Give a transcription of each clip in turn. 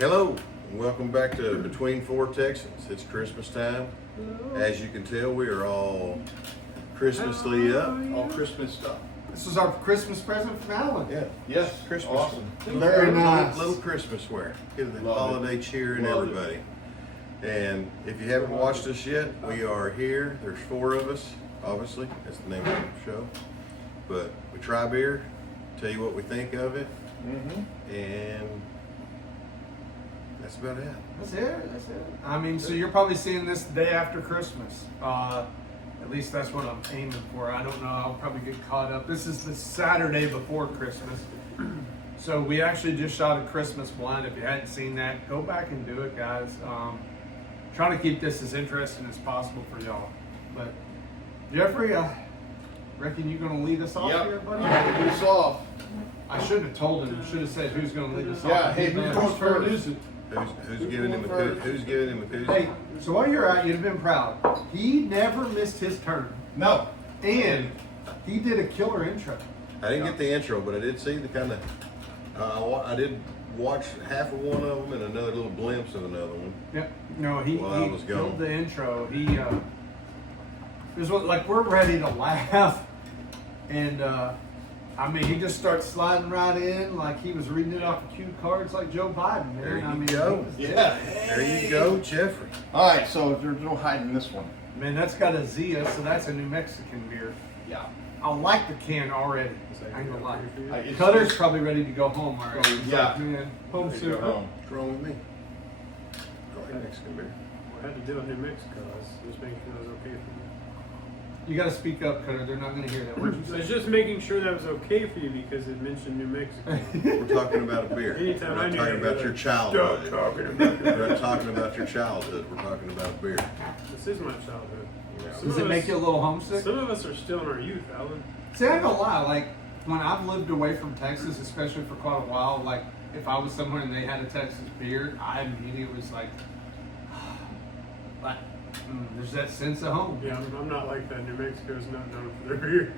Hello, and welcome back to Between Four Texans. It's Christmas time. As you can tell, we are all Christmasly up. All Christmas stuff. This is our Christmas present from Alan. Yeah, Yes, Christmas. awesome. Very nice. Little Christmas wear. Give the Love holiday cheer in Love it. everybody. And if you haven't watched us yet, we are here. There's 4 of us, obviously. That's the name of the show. But we try beer, tell you what we think of it, and that's about it. That's it. I mean, so you're probably seeing this the day after Christmas. At least that's what I'm aiming for. I don't know. I'll probably get caught up. This is the Saturday before Christmas. So we actually just shot a Christmas blind. If you hadn't seen that, go back and do it, guys. Trying to keep this as interesting as possible for y'all. But Jeffrey, reckon you're going to lead us off here, Yep, buddy? you had to lead us off. I should have told him. Should have said who's going to lead us off. Yeah, hey, who's going first? Who's giving him a who's giving him a koozie? Hey, so while you're out, you'd have been proud. He never missed his turn. No. And he did a killer intro. I didn't get the intro, but I did see the kind of. I did watch half of one of them and another little glimpse of another one. Yep. No, he While I was killed gone. the intro. He it was what, like we're ready to laugh, and I mean he just starts sliding right in like he was reading it off of cue cards like Joe Biden. Man. There you I mean, go. he was Yeah. There you go, Jeffrey. All right, so there's no hiding this one. Man, that's got a Zia, so that's a New Mexican beer. Yeah. I like the can already. I ain't gonna lie. It's- Cutter's probably ready to go home already. He's Yeah. like, man, homesick. Go home. What's wrong with me? I like Mexican beer. I had to do it in New Mexico. I was just making sure that was okay for me. You gotta speak up, Cutter. They're not gonna hear that. What'd you I was say? just making sure that was okay for you because it mentioned New Mexico. We're talking about a beer. Anytime We're I not knew talking you, about you're your like, childhood. Stop talking about We're not talking about your childhood. We're talking about a beer. This is my childhood. Yeah. Some Does of it make us- you a little homesick? Some of us are still in our youth, Alan. See, I ain't gonna lie. Like when I've lived away from Texas, especially for quite a while, like if I was somewhere and they had a Texas beer, I immediately was like, there's that sense of home. Yeah, I'm not like that. New Mexico's not known for their beer.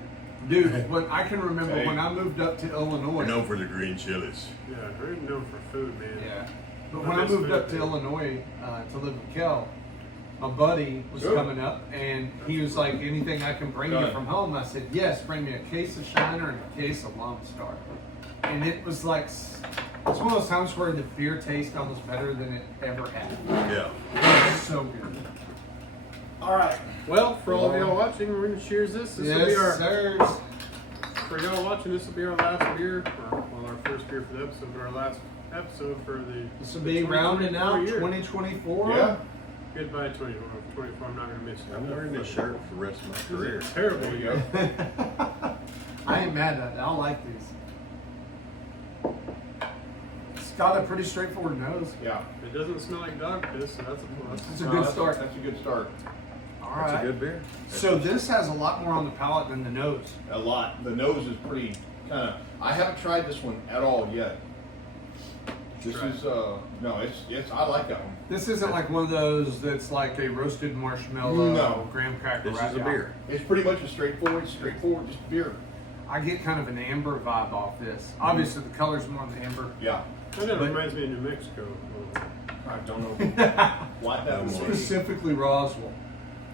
Dude, when I can remember Hey. when I moved up to Illinois. for the green chilies. Yeah, they're known for food, man. Yeah. But when I moved up to Illinois to live with Kel, my buddy was Sure. coming up and he was like, anything I can bring you Good. from home? I said, yes, bring me a case of Shiner and a case of Lone Star. And it was like, it's one of those times where the beer tastes almost better than it ever had. Yeah. It was so good. All right. Well, for all of y'all watching, we're gonna cheers this. This will be our sirs. for y'all watching. This will be our last beer, or well, our first beer for the episode, but our last episode for the. This will be rounding out 2024. Yeah. Goodbye 24. I'm not gonna miss you. I'm wearing this shirt for the rest of my This career. is terrible. There you go. I ain't mad at it. I like these. It's got a pretty straightforward nose. Yeah. It doesn't smell like dog piss, so that's a plus. It's a good start. That's a good start. All That's right. a good beer. So this has a lot more on the palate than the nose. A lot. The nose is pretty kind of. I haven't tried this one at all yet. This Try it. is no, it's. I like that one. This isn't like one of those that's like a roasted marshmallow, No. graham cracker. This right? is a beer. It's pretty much a straightforward, just beer. I get kind of an amber vibe off this. Obviously, the color's more on the amber. Yeah. Kind of But- reminds me of New Mexico. I don't know what that was. Specifically Roswell.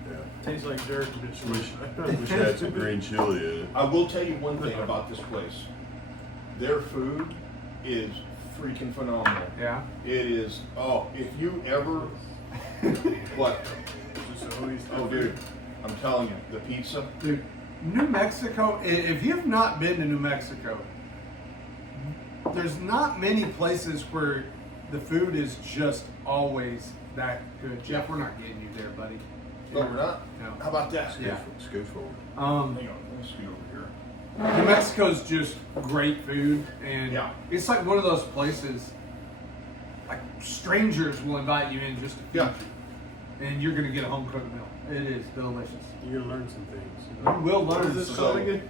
Yeah. Tastes like dirt and it's Wish I had some green chili in it. I will tell you one thing about this place. Their food is freaking phenomenal. Yeah. It is. Oh, if you ever what? Just always Oh, dude, I'm telling you, the pizza. Dude, New Mexico, if you've not been to New Mexico, there's not many places where the food is just always that good. Jeff, we're not getting you there, buddy. No, we're not. No. How about that? Yeah. Scoot forward. Hang on, let me scoot over here. New Mexico's just great food, and Yeah. it's like one of those places. Like strangers will invite you in just to feed Yeah. you, and you're gonna get a home cooked meal. It is delicious. You're gonna learn some things. You will What learn is this some. called again?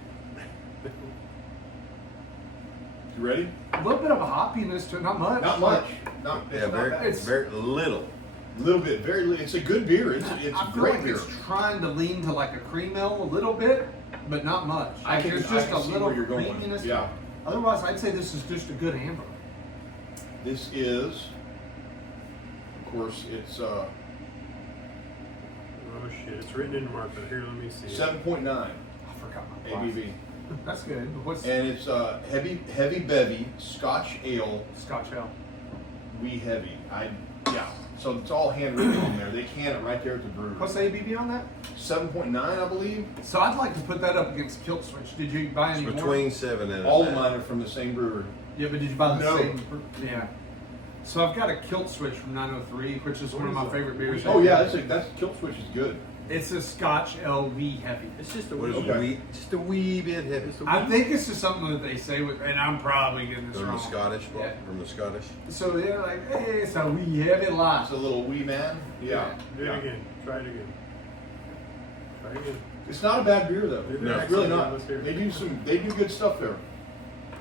You ready? A little bit of a hoppiness to it, not much. Not much. Not. Yeah, It's not bad. It's- very little. A little bit. Very. It's a good beer. It's I a feel great like beer. it's trying to lean to like a cream ale a little bit, but not much. I Like can- there's I just can a see little where you're going. creaminess. Yeah. Otherwise, I'd say this is just a good amber. This is course, it's Oh shit, it's written in marker. Here, let me see. 7.9 I forgot my glasses. ABV, That's good. But what's and it's heavy bevy Scotch ale, Scotch ale? wee heavy. Yeah. So it's all handwritten on there. They can it right there at the brewery. What's the ABV on that? 7.9, I believe. So I'd like to put that up against Kilt Switch. Did you buy any It's more? between 7 and All of 9. mine are from the same brewery. Yeah, but did you buy the No. same? Yeah. So I've got a Kilt Switch from 903, which is one of my favorite beers. Oh yeah, that's Kilt Switch is good. It's a Scotch LV heavy. It's just a What is wee- it? Okay. Just a wee bit heavy. Just a I wee- think it's just something that they say with, and I'm probably getting this From the wrong. Scottish, Yeah. from the Scottish. So they're like, hey, it's a wee heavy lot. It's a little wee man. Yeah. Do it Yeah. again. Try it again. Try it again. It's not a bad beer though. No. It's really not. Let's hear it. They do good stuff there.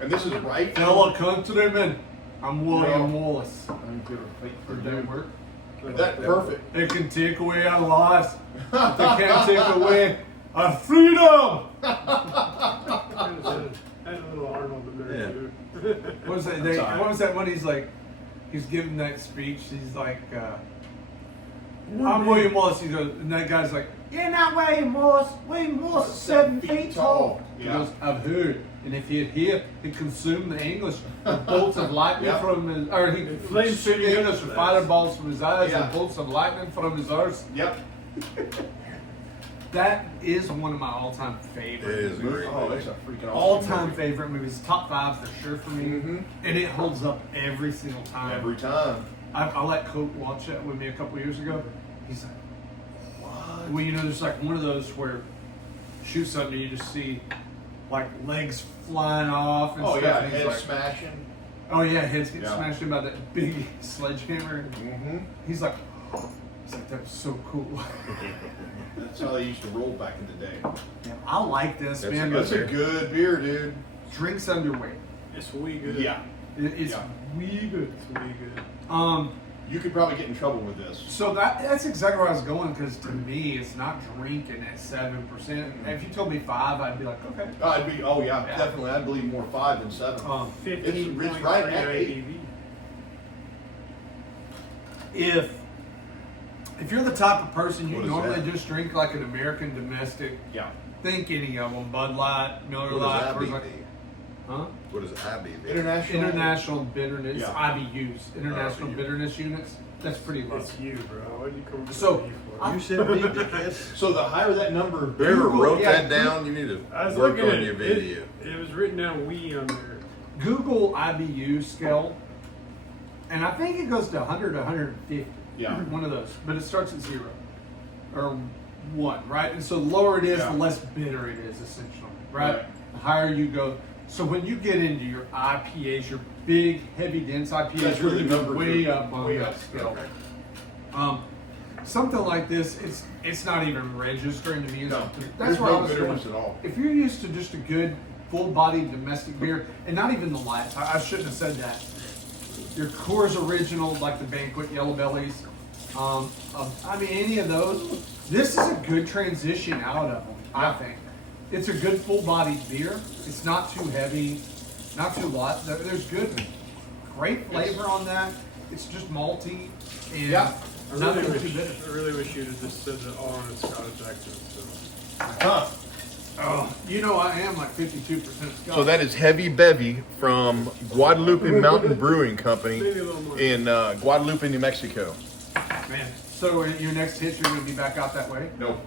And this is right. Fellow countrymen, I'm William Yeah. Wallace. I'm good at plate for Did that dude. work? That perfect. They can take away our lives, but they can't take away our freedom. Had a little Arnold in there Yeah. too. What was that? That's all right. What was that one? He's giving that speech. He's like, I'm William Wallace. He goes, and that guy's like, you're not William Wallace. William Wallace is 7 feet tall. He Yeah. goes, I've heard. And if he'd hear, he'd consume the English with bolts of lightning Yeah. from his, or he'd Flames shoot the shooting English out with of fireballs from his eyes Yeah. and bolts of lightning from his arse. Yep. That is one of my all-time It favorites. is a great Oh, movie. it's a freaking awesome All-time movie. favorite movies, top 5 for sure for me, Mhm. and it holds up every single time. Every time. I let Colt watch it with me a couple years ago. He's like, "What?" Well, you know, there's like one of those where shoot something, you just see like legs flying off and Oh stuff. yeah, and he's head like, smashing. oh yeah, heads get Yeah. smashed in by that big sledgehammer. Mm-hmm. He's like, that was so cool. That's how they used to roll back in the day. Yeah, I like this, That's man. a That's a good beer, dude. Drinks underweight. It's wee good. Yeah. It's Yeah. really good. It's wee good. You could probably get in trouble with this. So that's exactly where I was going, because to me, it's not drinking at 7%. If you told me 5, I'd be like, okay. I'd be, oh yeah, Yeah. definitely. I'd believe more 5 than 7. 15.3 it's right at ABV. If you're the type of person you What is normally that? just drink like an American domestic, Yeah. think any of them, Bud Light, Miller What Lite, does Coors IBV? Light, huh? What is IBV? International. International bitterness, Yeah. IBUs, international IBU. bitterness units. That's pretty low. It's you, bro. What did you come up with So, the beef for? You said me, dickhead. So the higher that number, Whoever wrote yeah, that down, you need to I was work looking on at your it. video. It was written down wee on there. Google IBU scale, and I think it goes to 100 to 150. Yeah. One of those, but it starts at 0 or 1, right? And so the lower it is, Yeah. the less bitter it is, essentially, right? Right. The higher you go. So when you get into your IPAs, your big, heavy, dense IPAs, That's where the you're numbers way are up on way that up. scale. Okay. Something like this, it's not even registering to me. as No, a- there's that's where I no was bitterness going. at all. If you're used to just a good, full-bodied domestic beer, and not even the lights, I shouldn't have said that. Your Coors Original, like the Banquet Yellow Bellies, I mean, any of those, this is a good transition out of them, I think. It's a good full-bodied beer. It's not too heavy, not too light. There's great flavor on that. It's just malty and Yeah. nothing too bitter. I really wish you'd have just said that all in a Scottish accent. So. Huh. Oh, you know I am like 52% Scotch. So that is Heavy Bevy from Guadalupe Mountain Brewing Company Maybe a little more. in Guadalupe, New Mexico. Man, so your next hit, you're going to be back out that way? No.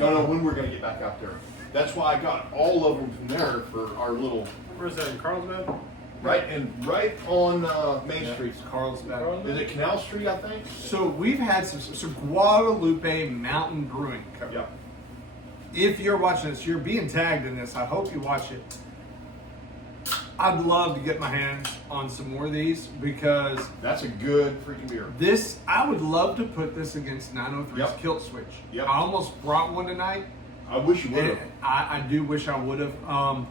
No, when we're going to get back out there. That's why I got all of them from there for our little, Where's that, in Carlsbad? right on Main Street. Carlsbad. Is it Canal Street, I think? So we've had so Guadalupe Mountain Brewing Co. Yeah. If you're watching this, you're being tagged in this. I hope you watch it. I'd love to get my hands on some more of these because That's a good freaking beer. I would love to put this against 903's Yep. Kilt Switch. Yep. I almost brought one tonight. I wish you would And have. I do wish I would have.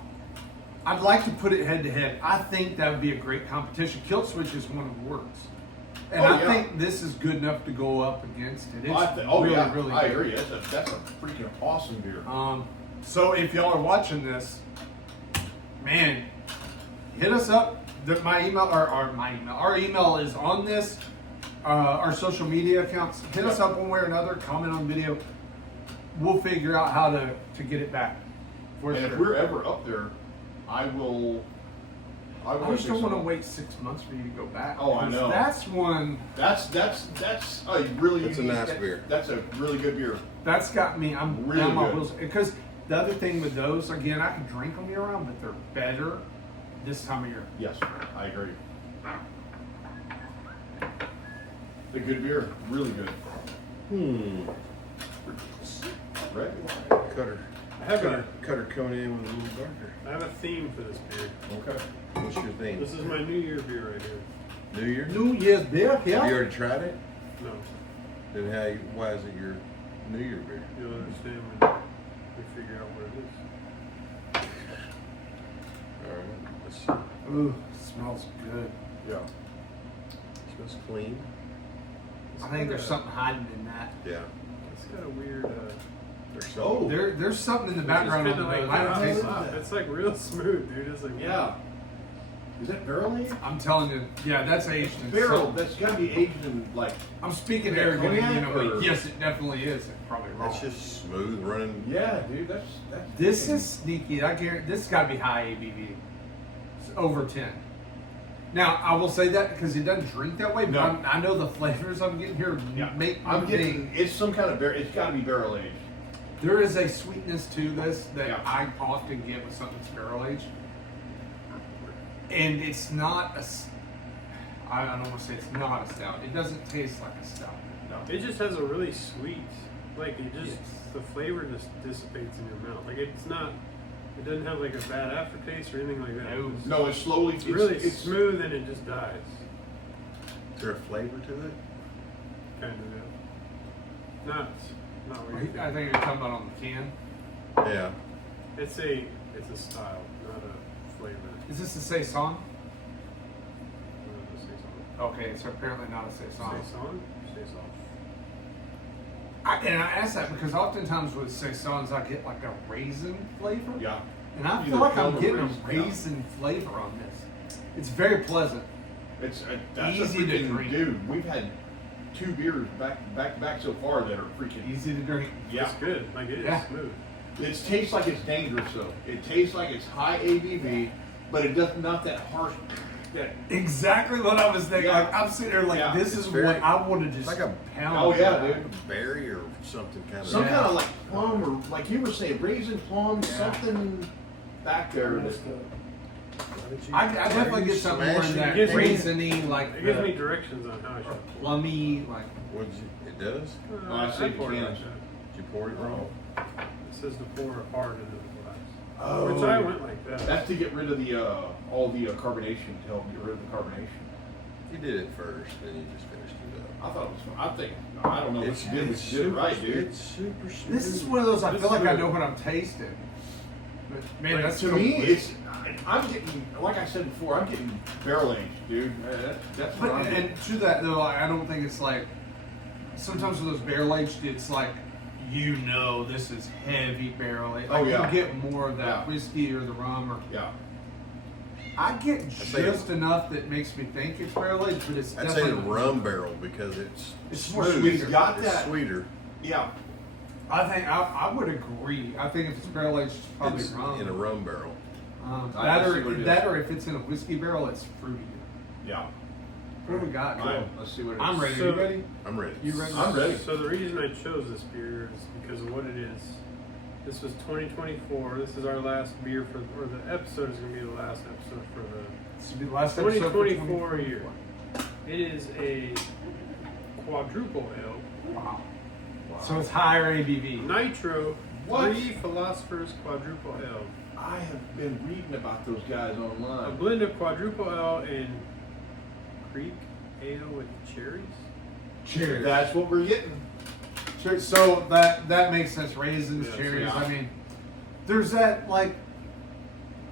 I'd like to put it head to head. I think that would be a great competition. Kilt Switch is one of the worst. And Oh, I yeah. think this is good enough to go up against it. It's Oh really, yeah, really I good. agree. That's a freaking awesome beer. So if y'all are watching this, man, hit us up. Our email is on this. our social media accounts. Hit us up one way or another. Comment on video. We'll figure out how to get it back. For And sure. if we're ever up there, I will I just do don't want to some- wait 6 months for you to go back. Oh, I 'cause know. That's one. That's a really That's a unique- nice that- beer. That's a really good beer. That's got me. I'm Really down my good. wheels because the other thing with those, again, I can drink them year round, but they're better this time of year. Yes, I agree. The good beer, really good. Right? Cutter. I have a Cutter coming in with a little darker. I have a theme for this beer. Okay. What's your theme? This is my New Year beer right here. New Year? New Year's beer, Have you already tried it? No, Then why is it your New Year beer? you'll understand when we figure out what it is. All right. Let's see. Ooh, smells good. Yeah. Smells clean. I think there's something hiding in that. Yeah. It's got a weird. There's some. Oh. There's something in the It's background just of the kinda nose. I don't taste wow, it. it's like real smooth, dude. It's like Yeah. Is that barrel aged? I'm telling you, yeah, that's aged in Barrel. something. That's got to be aged in like. I'm speaking Yeah, arrogant, you cognac know, or- but yes, it definitely is. It's probably wrong. That's just smooth running. Yeah, dude. That's. This is sneaky. I guarantee this got to be high ABV. It's over 10. Now, I will say that because it doesn't drink that way, but No. I know the flavors I'm getting here Yeah. make me I'm think getting. It's some kind of barrel. It's got to be barrel aged. there is a sweetness to this that Yeah. I often get with something that's barrel aged. And it's not a. I don't want to say it's not a stout. It doesn't taste like a stout. No. it just has a really sweet, like it just Yes. the flavor just dissipates in your mouth. Like it's not. It doesn't have like a bad aftertaste or anything like that. No. It's, No, it's slowly. it's really smooth and it just dies. Is there a flavor to it? Kind of. Yeah. Not what you're I thinking. think you're talking about on the can. Yeah. It's a style, not a flavor. Is this a saison? I'm gonna say something. Okay, it's apparently not a saison. Saison? Saison. And I ask that because oftentimes with saisons I get like a raisin flavor. Yeah. And I feel Either like I'm plum or getting raisin, a yeah. raisin flavor on this. It's very pleasant. It's that's Easy a to freaking drink. dude. We've had 2 beers back so far that are freaking. Easy to drink. Yeah. It's good. Like it is Yeah. smooth. It tastes like it's dangerous though. It tastes like it's high ABV, but it does not that harsh. That Exactly what I was thinking. Yeah. Like I'm sitting there like Yeah. this It's is very- what I want to just It's like a- pound. Oh, yeah, down. dude. A berry or something kind of. some Yeah. kind of like plum or like you were saying, raisin plum, Yeah. something back there. That, I definitely get something more in Smashing that gives me- raisiny, like It gives the- me directions on how I or should. plummy, like It does? Oh, I see I the pour it cans. like that. Did you pour it wrong? It says to pour hard into the glass. Oh. Which I went like that. That's to get rid of the all the carbonation to help get rid of the carbonation. You did it first, then you just finished it up. I thought it was. I think. I don't know what you did. But It's you did it super- right, dude. It's super smooth. this is one of those I This feel like is I good. know what I'm tasting. But man, Like, that's To so me, good. it's. I'm getting, like I said before, I'm getting barrel aged, dude. That's what But, I'm getting. and to that though, I don't think it's like sometimes with those barrel aged, it's like this is heavy barrel aged. Like Oh, yeah. you get more of that Yeah. whiskey or the rum, or Yeah. I get say just enough that makes me think it's barrel aged, but it's I'd say the definitely rum barrel because It's more smooth. sweeter. It's got It's that. sweeter. Yeah. I think I would agree. I think if it's barrel aged, it's probably It's rum. in a rum barrel. That see what it is. or if it's in a whiskey barrel, it's fruity. Yeah. What do we got? All right, let's see what it is. I'm ready. So- you ready? I'm ready. You ready? I'm ready. So the reason I chose this beer is because of what it is. This was 2024. This is our last beer for, or the episode is going to be the last episode for the This will be the last episode for 2024 year. It is a quadruple ale, Wow. So it's higher ABV. Nitro, What? 3 Philosophers quadruple ale. I have been reading about those guys A online. blend of quadruple ale and Creek ale with cherries. Cheers. That's what we're getting. Sure, so that makes sense. Raisins, Yeah, cherries. yeah. I mean, there's that like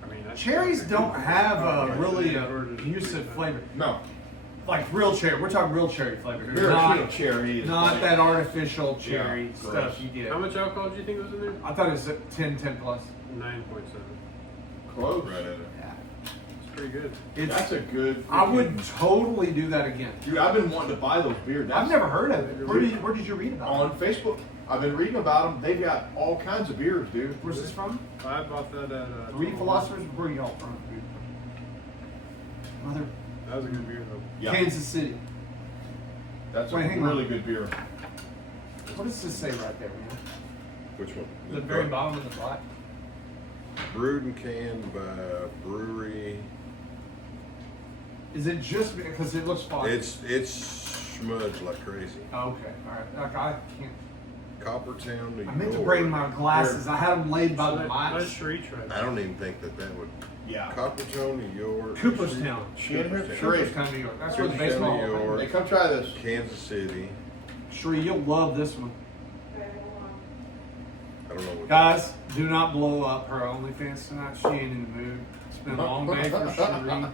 I mean, that's cherries don't have a Okay, really so ordered it. abusive flavor. No. Like real cherry. We're talking real cherry flavor. here. Maraschino Not, cherry. is not like- that artificial cherry Yeah, stuff gross. you get. How much alcohol do you think was in there? I thought it was 10 plus. 9.7. Close. Right at it. Yeah. pretty good. That's a good. I would freaking- totally do that again. Dude, I've been wanting to buy those beers. I've never heard of it. Where did you read about On it? Facebook. I've been reading about them. They've got all kinds of beers, dude. Where's this from? I bought that at Three Philosophers? Where are y'all from? Mother, That was a good beer though. Yeah, Kansas City. that's a Wait, hang on. really good beer. What does this say right there, man? Which one? The very bottom of the black. Brewed and canned by brewery. Is it just because it looks fun? It's smudged like crazy. Okay, all right. Like, I can't. Coppertown, New York. I meant to bring my glasses. I had them laid by the Nice mics. street right I don't even think that would. Yeah. Coppertown, New York. Cooperstown. Cooperstown. Cooperstown, New York. That's where the Cooperstown, baseball. New Hall of Fame York. Hey, come try this. Kansas City. Sheree, you'll love this one. I don't know what. Guys, do not blow up her OnlyFans tonight. She ain't in the mood. It's been a long day for Sheree.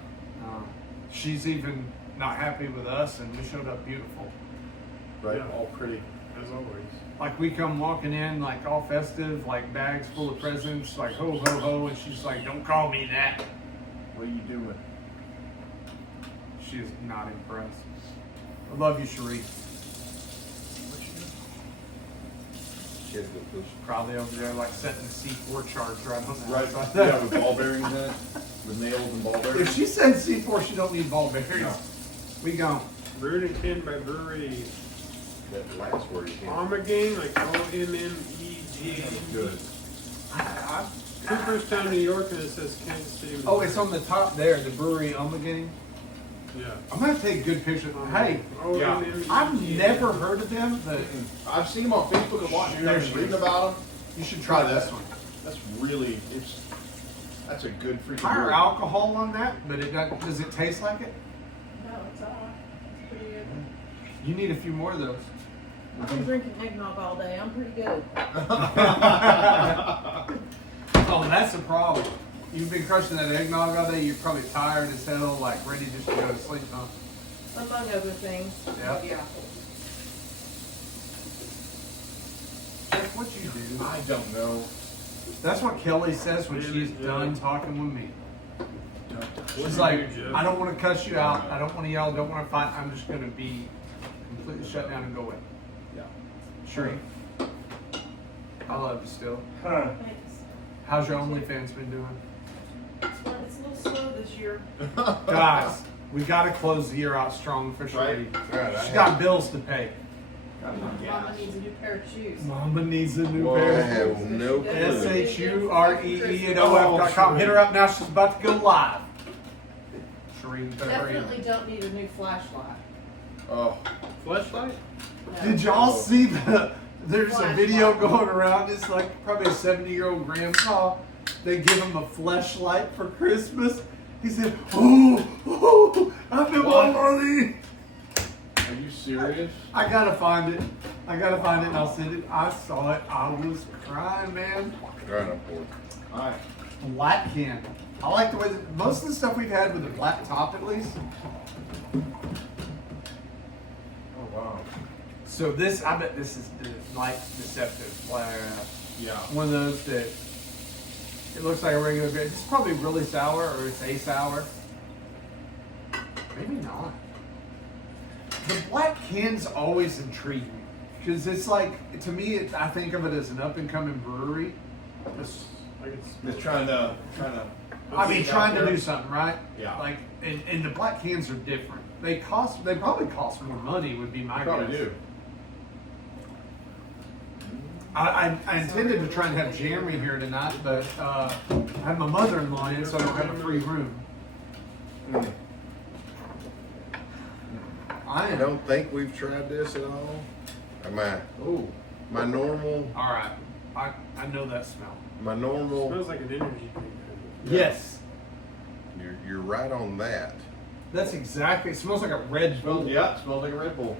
She's even not happy with us, and we showed up beautiful. Right, Yeah. all pretty. as always. Like we come walking in like all festive, like bags full of presents, like ho ho ho, and she's like, "Don't call me that." What are you doing? She is not impressed. I love you, Sheree. Kids that push. Probably over there like setting the C4 charge right on that. Right, yeah, with ball bearings in it, with nails and ball If bearings. she said C4, she don't need ball bearings. No. We gone. Brewed and canned by brewery That last word you can't. Ommegang, like O-M-M-E-G. Good. Cooperstown, New York, and it says Kansas City. Oh, it's on the top there, the brewery Ommegang. Yeah. I'm gonna take a good picture. Hey, O-M-M-E-G. I've never heard of them, but I've seen them on Facebook a lot, dude. There I've she been reading is. about them. you should try this one. That's really, that's a good freaking Higher beer. alcohol on that, but does it taste like it? No, it's all right. It's pretty good. You need a few more of those. I've been drinking eggnog all day. I'm pretty good. Oh, that's the problem. You've been crushing that eggnog all day. You're probably tired as hell, like ready just to go to sleep, huh? Among other things. Yep. Yeah. Jeff, what you do? I don't know. That's what Kelly says when she's done talking with me. She's like, I don't want to cuss you out. I don't want to yell. Don't want to fight. I'm just going to be completely shut down and go away. Yeah. Sheree, I love you still. Thanks. How's your OnlyFans been doing? It's a little slow this year. Guys, we got to close the year out strong for Right. Sheree. Right, She's got bills to pay. Mama needs a new pair of shoes. Mama needs a new Whoa. I pair. have no clue. SHUREE@OF.com. Hit her up now. She's about to go live. Sheree, you better hurry up. Definitely don't need a new flashlight. Oh, Fleshlight? No. Did y'all see there's a Flashlight. video going around, it's like probably a 70-year-old grandpa. They give him a fleshlight for Christmas. He said, oh, I've been What? money. are you serious? I gotta find it. And I'll send it. I saw it. I was crying, man. Right up for it. Alright. Black can. I like the way that most of the stuff we've had with the black top at least. Oh, wow. So this, I bet this is like deceptive. Yeah. One of those that it looks like a regular beer. It's probably really sour, or it's a sour. Maybe not. The black can's always intrigued me because it's like, to me, I think of it as an up and coming brewery. It's- Like it's Just trying to. I mean, Out trying to there. do something, right? Yeah. Like, and the black cans are different. They probably cost more money. Would be my Probably guess. do. I intended to try and have Jeremy here tonight, but I had my mother-in-law in, so I don't have a free room. I I am. don't think we've tried this at all. Oh. My normal, All right. I know that smell. my normal. smells like an energy drink. Yes. You're right on that. That's exactly. It smells like a Red Bull. Yeah, it smells like a Red Bull.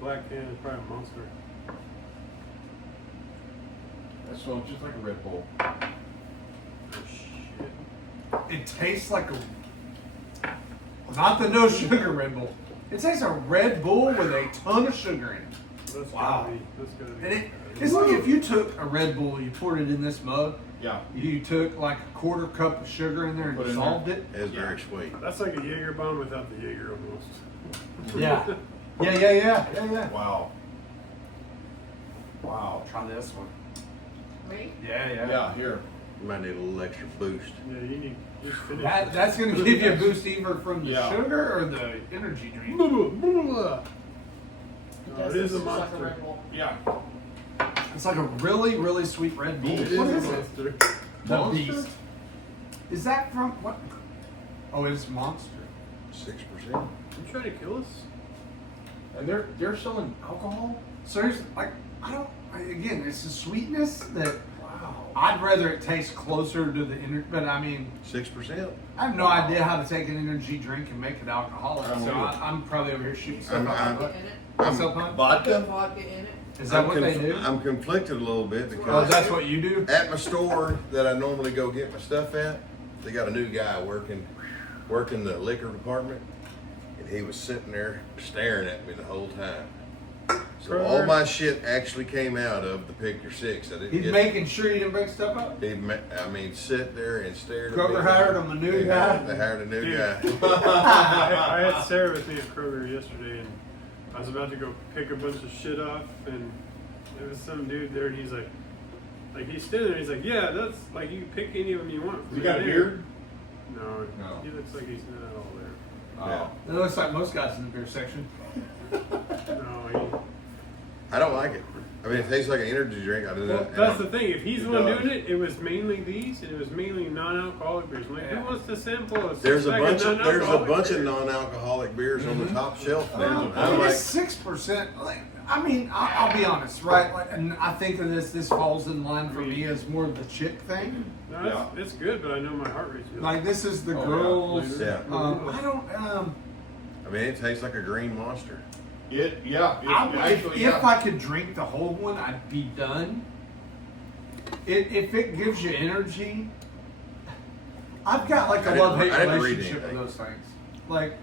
Black can is probably a monster. That smells just like a Red Bull. Oh shit. It tastes like a. Not the no sugar Red Bull. It tastes like a Red Bull with a ton of sugar in it. That's Wow. gotta be. That's gotta be. And it's like if you took a Red Bull, you poured it in this mug, Yeah. You took like a quarter cup of sugar in there and Put in dissolved it. It's very sweet. That's like a Jaeger bomb without the Jaeger almost. Yeah. Yeah. Wow. Wow. Try this one. Wait. Yeah, here. You might need a little extra boost. Yeah, you need just finish. That's going to give you a boost either from the Yeah. sugar or the energy drink. It is a Just like monster. Red Bull. Yeah. It's like a really, really sweet Red Bull. It What is is a it? monster. The Monster? Beast. Is that from what? Oh, it's Monster. 6%. You trying to kill us? And they're selling alcohol? Seriously, like again, it's the sweetness that Wow. I'd rather it taste closer to the energy. But I mean, 6%. I have no idea how to take an energy drink and make it alcoholic. I don't So either. I'm probably over here shooting stuff I'm- out I'm- my butt. In it. What's up, hon? Put Vodka? vodka in it. Is that what they do? I'm conflicted a little bit Oh, because that's what you do? at my store that I normally go get my stuff at, they got a new guy working the liquor department, and he was sitting there staring at me the whole time. So all my shit actually came out of the Pick Your Six. I didn't He's get. making sure you didn't bring stuff up? Sit there and stared at Kroger me. hired him a new guy? They hired a new Dude. guy. I had Sarah with me at Kroger yesterday, and I was about to go pick a bunch of shit off, and there was some dude there, and he's like he's standing there, he's like, yeah, that's like you can pick any of them you want. You got a There. beard? No, No. he looks like he's not all there. Oh. It looks like most guys in the beer section. No, I don't like it. I mean, it tastes like an energy drink. I didn't. well, that's the thing. If he's It the one does. doing it, it was mainly these, and it was mainly non-alcoholic beers. I'm like, Yeah. who wants to sample us? There's a bunch of non-alcoholic beers on the top shelf now. I I'm mean, like, it's 6%. Like, I mean, I'll be honest, right? Like, and I think of this falls in line for me as more of the chick thing. No, it's good, but I know my heart rate's good. Like, this is the Oh, yeah. girls. Yeah. I don't. I mean, it tastes like a green monster. If If I could drink the whole one, I'd be done. If it gives you energy, I've got like a I didn't- love-hate I didn't read relationship with anything. those things. Like,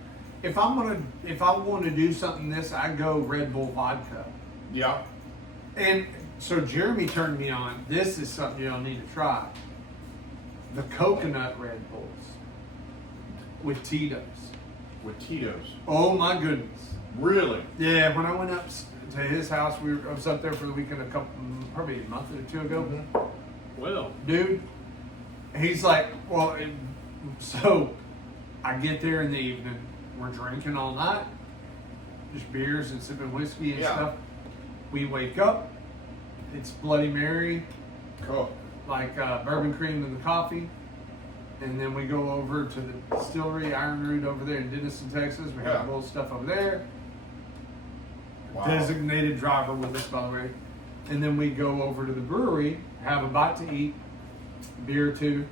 if I want to do something this, I go Red Bull vodka. Yeah. And so Jeremy turned me on. This is something you'll need to try. The coconut Red Bulls with Tito's. With Tito's. Oh my goodness. Really? Yeah, when I went up to his house, I was up there for the weekend probably a month or two ago. Well, Dude, he's like, so I get there in the evening. We're drinking all night, just beers and sipping whiskey and Yeah. stuff. We wake up, it's Bloody Mary, Cool. like bourbon cream in the coffee. And then we go over to the distillery, Iron Root over there in Denison, Texas. We have Yeah. a little stuff over there. Wow. Designated driver with us, by the way. And then we go over to the brewery, have a bite to eat, beer or two.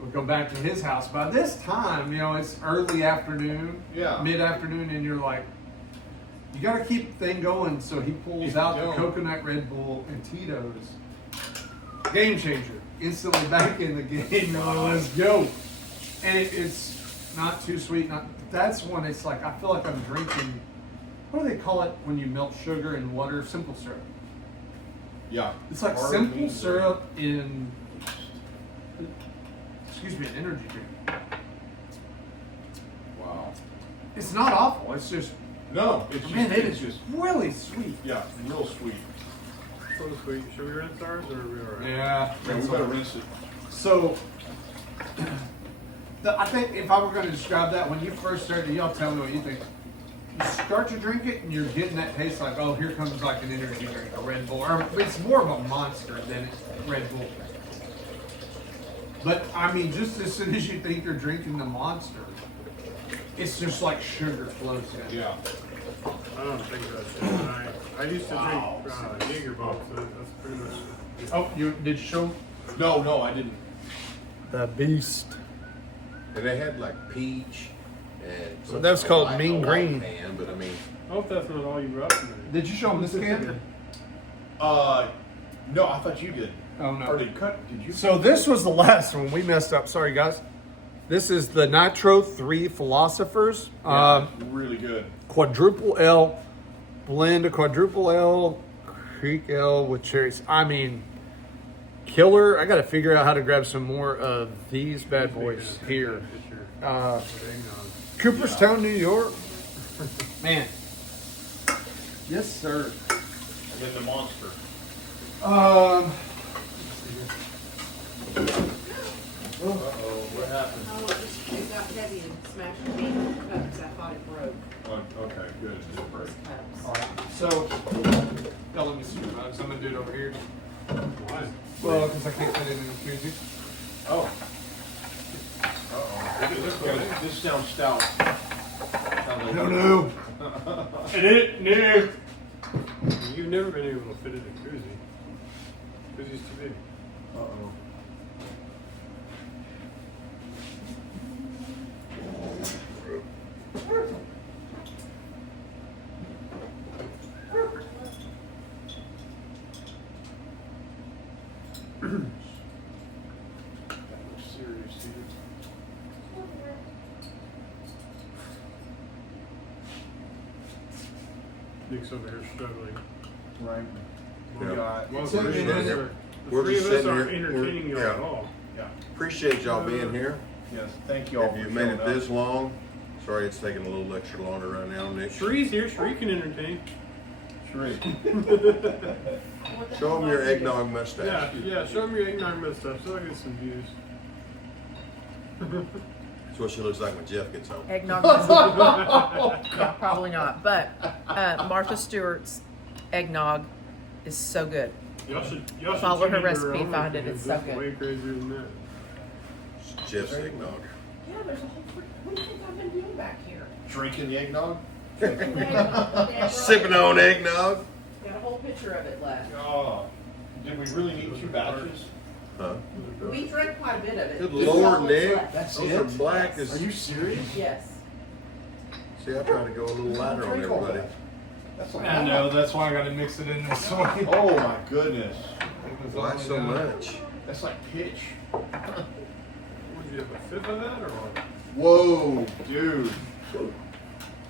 We'll go back to his house. By this time, it's early afternoon, Yeah. mid-afternoon, and you're like, you got to keep the thing going. So he pulls out the don't. coconut Red Bull and Tito's. Game changer. Instantly back in the game. Let's go. And it's not too sweet. That's when it's like, I feel like I'm drinking, what do they call it when you melt sugar in water? Simple syrup. Yeah. It's like Hard simple means- syrup in, an energy drink. Wow. It's not awful. It's just, No, it's man, just, it it's is just, really sweet. yeah, real sweet. so sweet. Should we rinse ours or are we alright? Yeah. Yeah, we better rinse it. So, I think if I were going to describe that, when you first started, y'all tell me what you think. You start to drink it and you're getting that taste like, oh, here comes like an energy drink, a Red Bull. Or it's more of a Monster than it's Red Bull. But I mean, just as soon as you think you're drinking the Monster, it's just like sugar flows in. Yeah. I don't think that's it. I used to drink Jaeger bombs, so that's pretty much it. Oh, did you show No, I didn't. the Beast? And they had like peach and. So that's called a Mean white Green. Can, but I mean, I hope that's not all you brought tonight. Did you show him this can? No, I thought you did. Oh no. Or did you? So this was the last one. We messed up. Sorry, guys. This is the Nitro 3 Philosophers. Yeah, really good. Quadruple L blend, a quadruple L, Creek L with cherries. I mean, killer. I got to figure out how to grab some more of these bad boys here. Cooperstown, New York. Man. Yes, sir. And then the monster. Uh-oh, what happened? Oh, it got heavy and smashed me in the cups. I thought it broke. Oh, okay, good. Those cups. All right. So, y'all let me see your mugs. I'm gonna do it over here. Why? Well, because I can't fit it in the koozie. Oh. Uh-oh. This sounds stout. Sounds like No. You've never been able to fit it in a koozie. Koozie's too big. Uh-oh. That looks serious, dude. Nick's over here struggling. Right. Yeah. got. Well, It's the in- three it of us is- are- we're the three just of us sitting aren't here. entertaining you Yeah. at all. Yeah. Appreciate y'all being here. Yes. Thank you all. If for you've made it showing up. this long, sorry it's taking a little extra longer right now, Nick. Sheree's here. Sheree can entertain. Sheree. What the Show hell them your are you eggnog mustache. Yeah. Show me your eggnog mess stuff so I get some views. That's what she looks like when Jeff gets home. Eggnog. Yeah, probably not. But Martha Stewart's eggnog is so good. Y'all should Follow her change recipe, own find it, because it's so that's good. way crazier than that. Jeff's eggnog. Yeah, there's a whole what do you think I've been doing back here? Drinking the eggnog. Sipping on eggnog. Got a whole picture of it left. Oh. Did we really need 2 batches? Huh? We drank quite a bit of it. Good This is all Lord, that's Nick. left. That's Those it? are black as. Are you serious? Yes. See, I try to go a little lighter on Drink all everybody. that. That's a I lot. know. That's why I got to mix it in this way. Oh my goodness. Why so much? That's like pitch. Would you have a fifth of that or what? Whoa, dude.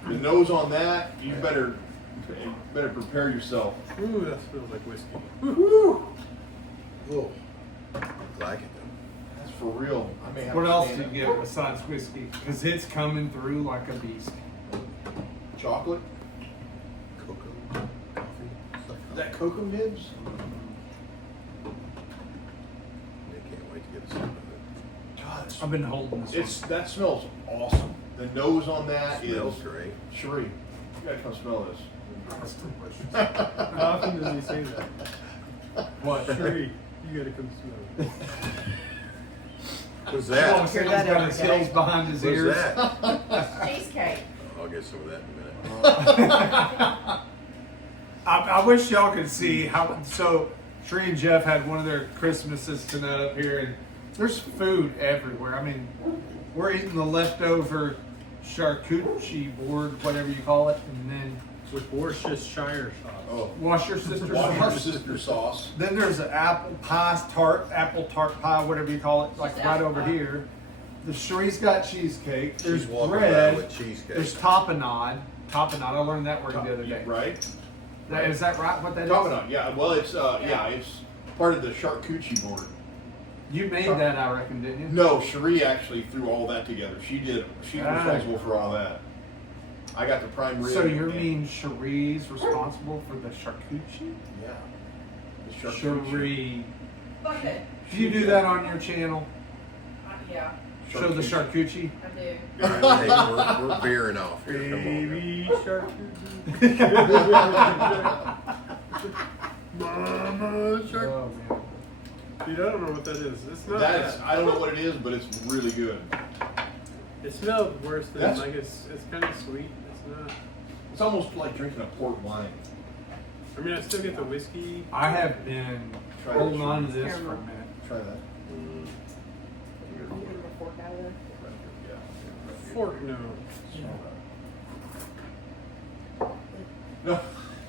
The nose on that, you better prepare yourself. Ooh, that smells like whiskey. Woo! Oh, I like it That's for real. I may have What to else stand do you up. get besides whiskey? Because it's coming through like a beast. Chocolate? though. Cocoa, coffee. Is that cocoa nibs? Nick can't wait to get a sip of it. God, I've been holding this that smells awesome. The nose on that Smells is great. Sheree, you gotta come smell this. How often does he say that? one. What? Sheree, you gotta come smell it. Who's Oh, that? so he's got his heels behind his Who's ears. that? Cheesecake. I'll get some of that in a minute. I wish y'all could see how. So, Sheree and Jeff had one of their Christmases tonight up here, and there's food everywhere. I mean, we're eating the leftover charcuterie board, whatever you call it, and then With Worcestershire sauce. Oh, wash your sister's wash your sauce. sister sauce. Then there's an apple tart pie, whatever you call it, like Just right apple over pie. here. The Sheree's got cheesecake. There's She's walking bread. around with cheesecake. There's tapenade. Tapenade. I learned that word the other day. Right? Is that right? What that is? Tapenade, yeah. Well, it's it's part of the charcuterie board. You made that, I reckon, didn't you? No, Sheree actually threw all that together. She was Ah. responsible for all that. I got the prime rib. So you and- mean Sheree's responsible for the charcuterie? Yeah. The charcuterie. Sheree. Bucket. Do you do that on your channel? Yeah, Show the charcuterie? I do. Hey, we're veering off here. Come on. Baby shark. Mama shark. Oh, man. Dude, I don't know what that is. It's not That is, that. I don't know what it is, but it's really good. It smelled worse than That's- like it's kind of sweet. It's not. It's almost like drinking a port wine. I mean, I still get the whiskey. I have been Try holding that, on to Sheree. this for a minute. Try that. Mm, You want a fork out of there? Yeah. Fork no. No.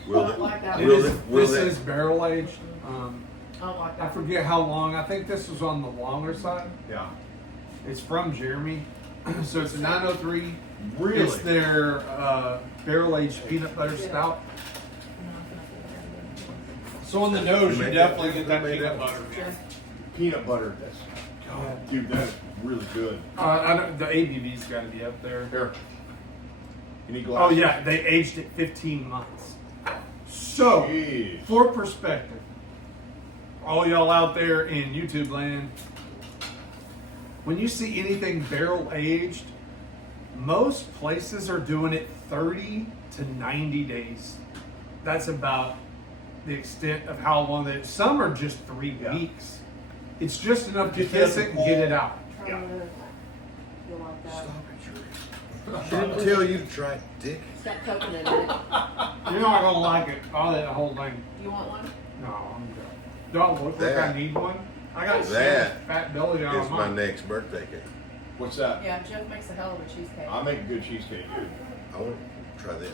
Will I like that. Will This it- is barrel aged. I don't like I that. forget how long. I think this was on the longer side. Yeah. It's from Jeremy. So it's a 903. Really? It's their barrel aged peanut butter stout. So on the nose, Who you made definitely that? get that Who made peanut that? butter. Just Peanut butter. That's, God, dude, that's really good. I don't, the ABV's got to be up there. Here. You need Oh glasses? yeah, they aged it 15 months. So, Jeez. for perspective, all y'all out there in YouTube land, when you see anything barrel aged, most places are doing it 30 to 90 days. That's about the extent of how long they. Some are just 3 Yeah. weeks. It's just enough to Just kiss have it to and get pull. it out. try Yeah. another. You'll like that. Stop it, Shirley. Didn't tell you to try it, dick. It's got coconut in it. You're not gonna like it. I'll eat the whole thing. You want one? No, I'm good. Do I look like I That- need one? I got that Sam's fat belly on It's my mine. next birthday cake. What's that? Yeah, Jeff makes a hell of a cheesecake. I make a good cheesecake, dude. I want to try this.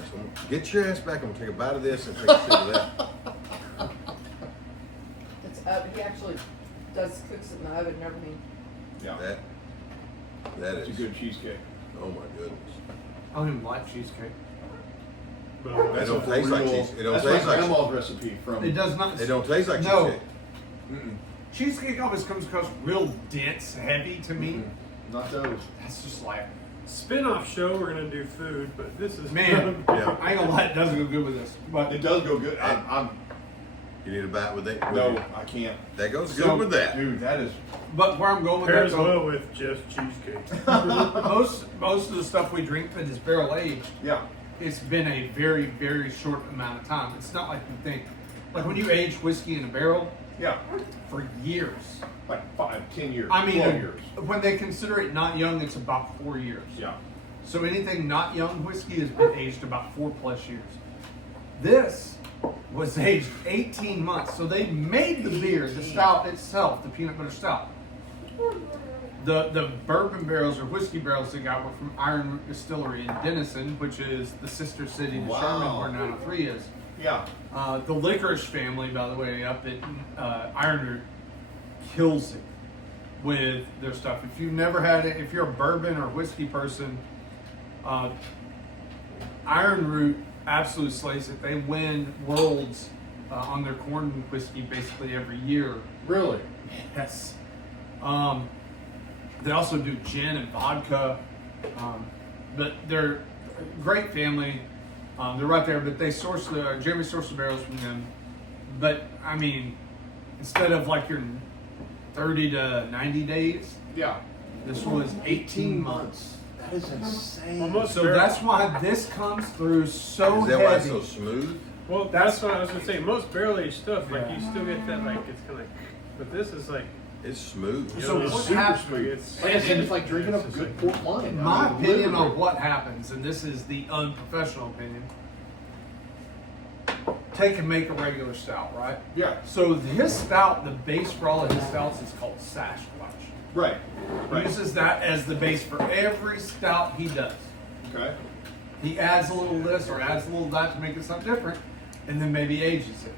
Get your ass back. I'm gonna take a bite of this and take a sip of that. It's he actually does cooks it in the oven and everything. Yeah. That That's a is good cheesecake. Oh my goodness. I don't even like cheesecake. But It That's don't a taste like real- cheese. It don't that's taste my like grandma's recipe from. It does not. It don't taste like No. cheesecake. Mm-mm. Cheesecake always comes across real dense, heavy to me. Mm-mm. Not those. That's just like, spin-off show, we're gonna do food, but this is man, Yeah. I ain't gonna lie, it doesn't go good with this. But It does go good. You need a bite with it? No, I can't. That goes So- good with that. Dude, that is. but where I'm going with that, pairs though, well with just cheesecake. most of the stuff we drink that is barrel aged, Yeah. it's been a very, very short amount of time. It's not like you think. Like when you age whiskey in a barrel Yeah. for years. Like 5, 10 years. I mean, 12 years. when they consider it not young, it's about 4 years. Yeah. So anything not young whiskey has been aged about 4+ years. This was aged 18 months. So they made the beer, the stout itself, the peanut butter stout. The bourbon barrels or whiskey barrels they got were from Iron Root Distillery in Denison, which is the sister city to Wow. Sherman where 903 is. Yeah. The Licorice family, by the way, up at Iron Root, kills it with their stuff. If you've never had it, if you're a bourbon or whiskey person, Iron Root absolutely slays it. They win worlds on their corn whiskey basically every year. Really? Yes. They also do gin and vodka, but they're a great family. They're right there, but they source Jeremy sourced the barrels from them. But I mean, instead of like your 30 to 90 days, Yeah. this was 18 months. That is insane. Almost So barrel- that's why this comes through so Is that why it's heavy. so smooth? Well, that's what I was gonna say. Most barrel aged stuff, like Yeah. you still get that, like it's kind of like, but this is like, It's smooth. So it's what super happens- sweet. It's Like I said, it's like drinking a it's just good like- port wine. In my opinion literally. on what happens, and this is the unprofessional opinion, take and make a regular stout, right? Yeah. So his stout, the base for all of his stouts is called Sasquatch. Right. He Right. uses that as the base for every stout he does. Okay. He adds a little this or adds a little that to make it something different, and then maybe ages it.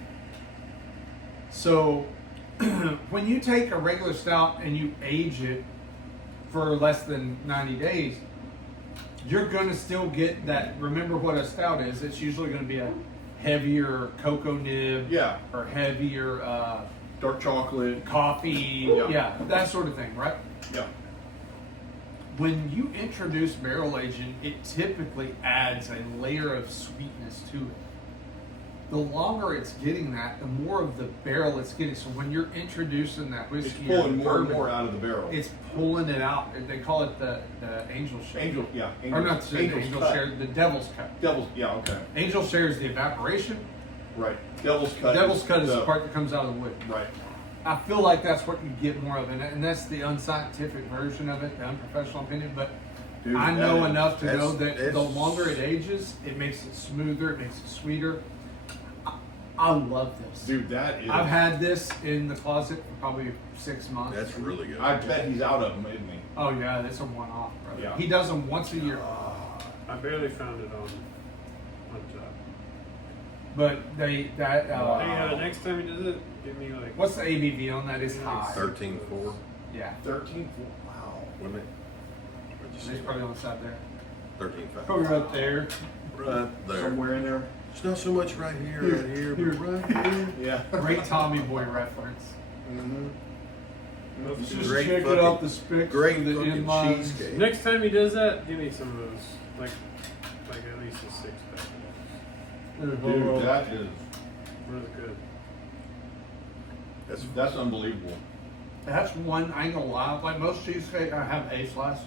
So when you take a regular stout and you age it for less than 90 days, you're going to still get that. Remember what a stout is. It's usually going to be a heavier cocoa nib, Yeah. or heavier Dark chocolate. coffee, Yeah. that sort of thing, right? Yeah. When you introduce barrel aging, it typically adds a layer of sweetness to it. The longer it's getting that, the more of the barrel it's getting. So when you're introducing that It's whiskey, or pulling the more and bourbon, more out of the barrel. it's pulling it out. They call it the angel share. Angel. Yeah. Or not the Angel's angel cut. share, the devil's cut. Devil's. Yeah. Okay. Angel share is the evaporation. Right. Devil's cut. Devil's cut is the the part that comes out of the wood. Right. I feel like that's what you get more of, and that's the unscientific version of it, the unprofessional opinion. But Dude, I that know is- enough to know that that's- the longer it ages, it makes it smoother, it makes it sweeter. I love this. Dude, that is. I've had this in the closet for probably 6 months. That's really good. I bet he's out of them, isn't he? Oh yeah, that's a one-off, brother. Yeah. He does them once a year, I barely found it on top. but that. Hey, next time he does it, give me like. What's the ABV on that? Is high. 13.4. Yeah, 13. Wow. Wouldn't it? What'd you it's say? probably on the side there. 13.5. Probably right there. Right there. Somewhere in there. It's not so much right here, but right here. Yeah. Great Tommy Boy reference. Mm-hmm. Let's do Just Great check it fucking- out the specs Great of the fucking inline. cheesecake. Next time he does that, give me some of those, like at least a 6-pack. Dude, that is, Really good. that's unbelievable. That's one, I ain't gonna lie, like most cheesecake, I have a slice.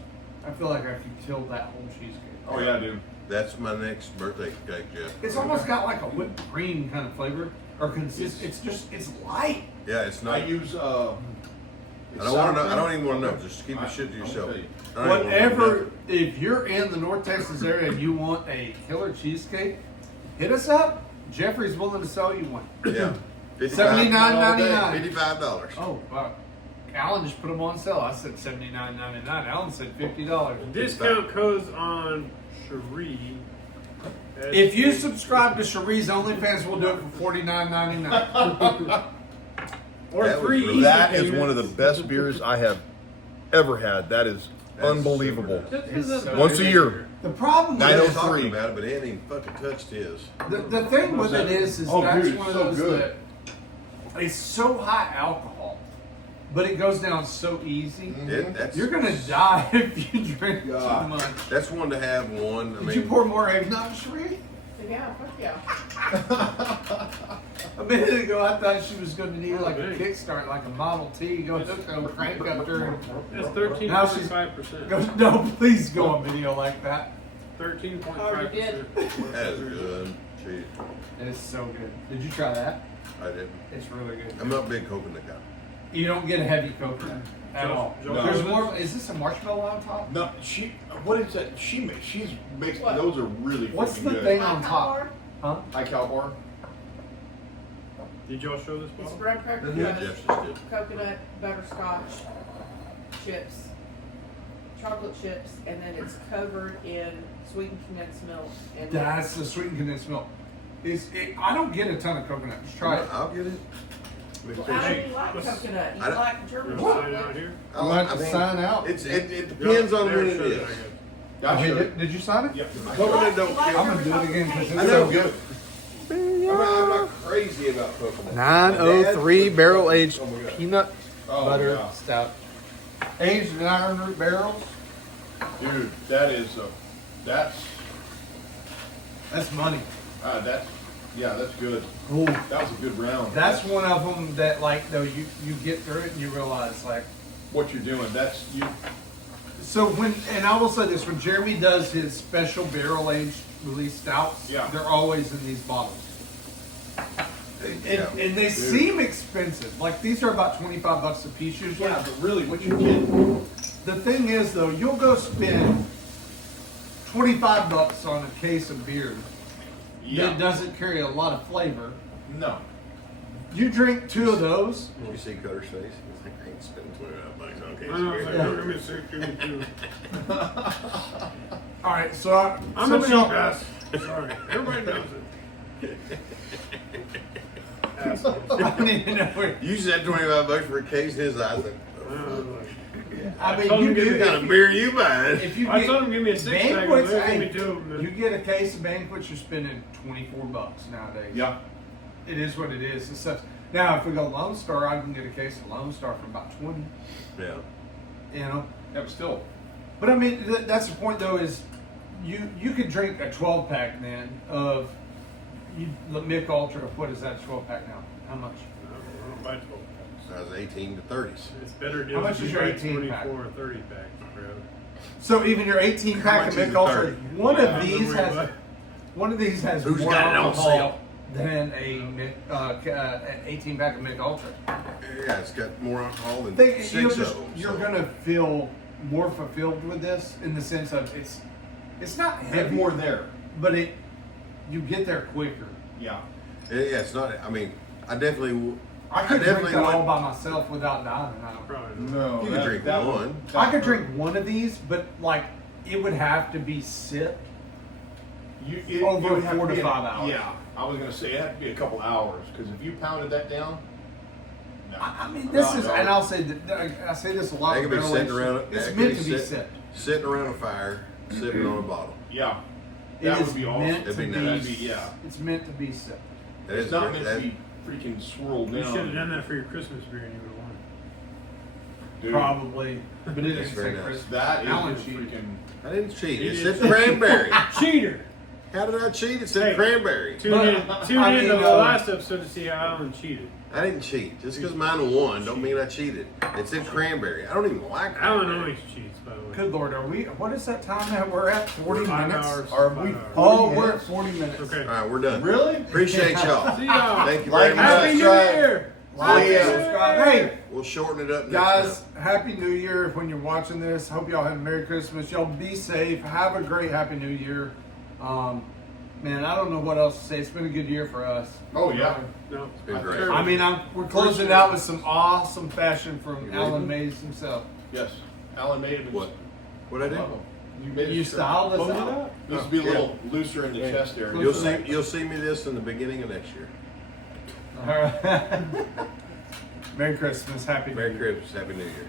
I feel like I could kill that whole cheesecake. Oh yeah, dude. That's my next birthday cake, Jeff. It's almost got like a whipped cream kind of flavor, or it's just, it's light. Yeah, it's not. I use I don't want to know. I don't even want to know. Just keep your shit to yourself. I'll tell you. I don't even wanna know Whatever, nothing. if you're in the North Texas area and you want a killer cheesecake, hit us up. Jeffrey's willing to sell you one. Yeah. $79.99. $55. Oh, wow. Alan just put them on sale. I said $79.99. Alan said $50. Discount codes on Cherie. If you subscribe to Cherie's OnlyFans, we'll do it for $49.99. or That was 3 really- easy That is payments. one of the best beers I have ever had. That is That's unbelievable. super Just 'cause It's that's so Once a good. year. The problem I know with talking 903. about it, but he ain't even fucking touched his. the thing with it is Oh, that's dude, one of so those good. that it's so high alcohol, but it goes down so easy. That's You're gonna die if you drink God. too much. That's one to have one. I Did mean, you pour more eggnog, Cherie? Yeah, fuck yeah. A minute ago, I thought she was going to need like a Dang. kickstart, like a Model T. Go crank up her. It's Now she's- 13.5%. Go, no, please go on video like that. 13.5%. that is good. Jeez, It's so good. Did you try that? I didn't. It's really good. I'm not a big coconut guy. You don't get a heavy coconut at Joe- all. Joe There's Jonas? more. Is this a marshmallow on top? No, what is that? She makes What? those are really What's freaking the good. thing High on top? power, Huh? High cal bar. Did y'all show this It's bottle? bread cracker Yeah, crust, Jeff just did. coconut, butterscotch, chips, chocolate chips, and then it's covered in sweetened condensed milk. And That's the sweetened condensed milk. I don't get a ton of coconut. Just try it. I'll get it. Well, I don't like Let's- coconut. You I don't- like German You want to sign chocolate. out here? We'll have to sign out. It depends on There, what it show is. that, I guess. Gotcha. Okay, did you sign it? Yep. Coconut don't You like kill. I'm gonna do it German again chocolate 'cause cake? I it's know. so good. I'm not crazy about coconut. 903 barrel aged Oh my God. peanut Oh, butter yeah. stout. Aged in iron root barrels. Dude, that is that's That's money. that's good. Ooh. That was a good round. That's one of them that, like, though you get through it and you realize, like, what you're doing. That's you. so and I will say this, when Jeremy does his special barrel aged release stouts, Yeah. they're always in these bottles. Yeah. And they seem expensive. Like, these are about $25 a piece usually. Yeah, but really, what you get. The thing is, though, you'll go spend $25 on a case of beer that doesn't carry a lot of flavor. No. You drink two of those, You see Cutter's face? He's like, I ain't spending $25 on case I know, of it's like, beer. don't give me a six, give me two. all right. So I'm a cheap ass. Sorry, everybody knows it. Assholes. I don't even know where. You said $25 for a case. His eyes like, I mean, told you him to do. give what kind of beer you buying? If you I get told him give me a six pack, and banquets, they gave hey, me two of them. you get a case of banquets, you're spending $24 nowadays. Yeah. It is what it is. It sucks. Now, if we go Lone Star, I can get a case of Lone Star for about 20. Yeah. You know, Yeah, but still. but I mean, that's the point though. Is you could drink a 12-pack then of Mick Ultra. What is that 12-pack now? How much? I don't buy 12 packs. I was 18 to 30s. It's better How deal much if is you your buy 18 pack? 24 or 30 packs, bro. So even your 18 How pack much of is Mick a Ultra, 30? one Yeah, of these don't worry has about it. one of these has Who's more got it on alcohol sale? than an 18 pack of Mick Ultra. Yeah, it's got more alcohol than Think, 6 you're of them. you're so- gonna feel more fulfilled with this in the sense of it's not There's heavy, more there. but you get there quicker. Yeah. Yeah, it's not. I mean, I definitely. I could drink definitely that all went- by myself without dying. I don't. Probably not. No. You could drink one. I could drink one of these, but like it would have to be sipped. Over would have 4 to be 5 hours. Yeah, I was gonna say it had to be a couple hours because if you pounded that down, no. I mean, this No, is, no. and I'll say that I say this a lot. They could with be barrel sitting aged. around. It's they could meant to be sit- sipped. Sitting around a fire, sipping on a bottle. Yeah, That is would be awesome. meant That'd to be be. nice. Yeah. It's meant to be simple. That It's is not great. meant to be freaking swirled You down. should have done that for your Christmas beer and you would have won. Dude, Probably, but it That's didn't very say nice. Christmas. that is Alan a cheated. freaking. I didn't cheat. You It did said cheat. cranberry. Cheater! How did I cheat? It said Hey. cranberry. Tune But, in, tune I in mean, to the last episode to see how Alan cheated. I didn't cheat. Just because mine won, don't mean I cheated. It said cranberry. I don't even like Alan cranberry. always cheats, by the way. Good Lord, are we? What is that time that we're at? 40 5 minutes. hours. Are 5 we- hours. Oh, 40 we're at minutes? 40 minutes. Okay. All right, we're done. Really? Appreciate y'all. See y'all. Thank you Like very and much. Happy New subscribe. Year! Like Yeah. and subscribe. Hey, We'll shorten it up next guys, time. Happy New Year when you're watching this. Hope y'all have a Merry Christmas. Y'all be safe. Have a great Happy New Year. Man, I don't know what else to say. It's been a good year for us. Oh yeah. No, It's been great. terrible. I mean, we're closing out with some awesome fashion from You Alan ready? Mays himself. Yes. Alan made it. What? What'd I do? You made it. You styled us Pull it out. up. Needs to be a little looser in the Yeah. chest area. You'll see me this in the beginning of next year. All right. Merry Christmas. Happy New Merry Year. Christmas. Happy New Year.